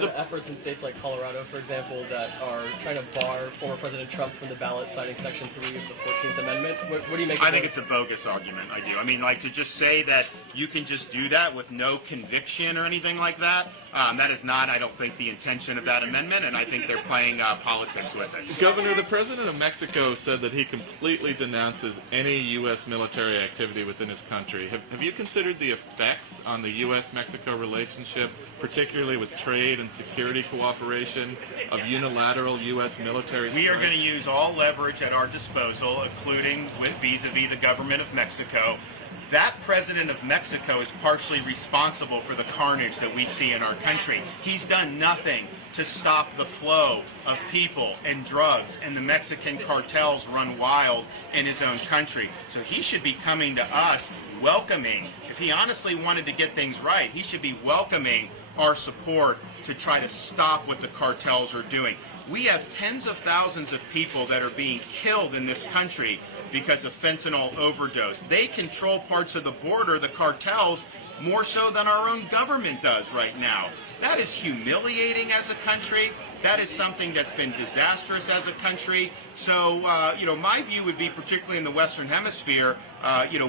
The efforts in states like Colorado, for example, that are trying to bar former President Trump from the ballot, citing Section 3 of the 14th Amendment. What do you make of I think it's a bogus argument. I do. I mean, like, to just say that you can just do that with no conviction or anything like that, that is not, I don't think, the intention of that amendment, and I think they're playing politics with it. Governor, the president of Mexico said that he completely denounces any U.S. military activity within his country. Have you considered the effects on the U.S.-Mexico relationship, particularly with trade and security cooperation, of unilateral U.S. military strikes? We are going to use all leverage at our disposal, including with vis-a-vis the government of Mexico. That president of Mexico is partially responsible for the carnage that we see in our country. He's done nothing to stop the flow of people and drugs, and the Mexican cartels run wild in his own country. So he should be coming to us, welcoming, if he honestly wanted to get things right, he should be welcoming our support to try to stop what the cartels are doing. We have tens of thousands of people that are being killed in this country because of fentanyl overdose. They control parts of the border, the cartels, more so than our own government does right now. That is humiliating as a country. That is something that's been disastrous as a country. So, my view would be, particularly in the Western Hemisphere,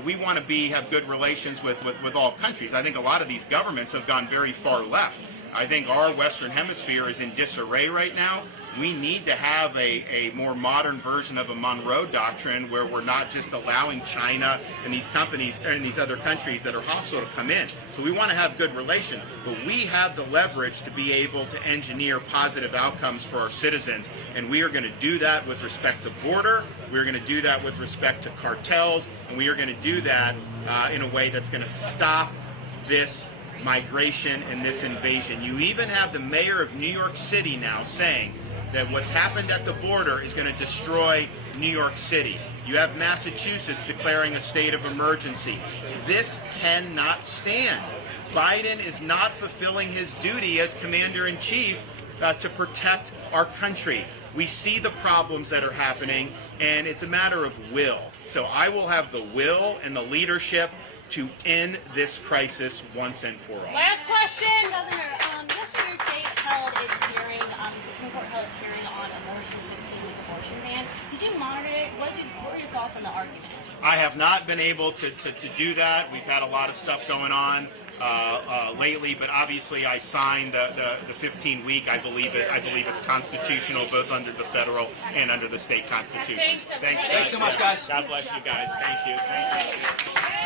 we want to have good relations with all countries. I think a lot of these governments have gone very far left. I think our Western Hemisphere is in disarray right now. We need to have a more modern version of a Monroe Doctrine, where we're not just allowing China and these companies and these other countries that are hostile to come in. So we want to have good relations, but we have the leverage to be able to engineer positive outcomes for our citizens, and we are going to do that with respect to border, we're going to do that with respect to cartels, and we are going to do that in a way that's going to stop this migration and this invasion. You even have the mayor of New York City now saying that what's happened at the border is going to destroy New York City. You have Massachusetts declaring a state of emergency. This cannot stand. Biden is not fulfilling his duty as commander-in-chief to protect our country. We see the problems that are happening, and it's a matter of will. So I will have the will and the leadership to end this crisis once and for all. Last question. Governor, yesterday your state held its hearing, the Supreme Court held its hearing on abortion, 15-week abortion ban. Did you monitor it? What were your thoughts on the arguments? I have not been able to do that. We've had a lot of stuff going on lately, but obviously I signed the 15-week. I believe it's constitutional, both under the federal and under the state constitution. Thanks guys. Thanks so much, guys. God bless you guys. Thank you. Thank you.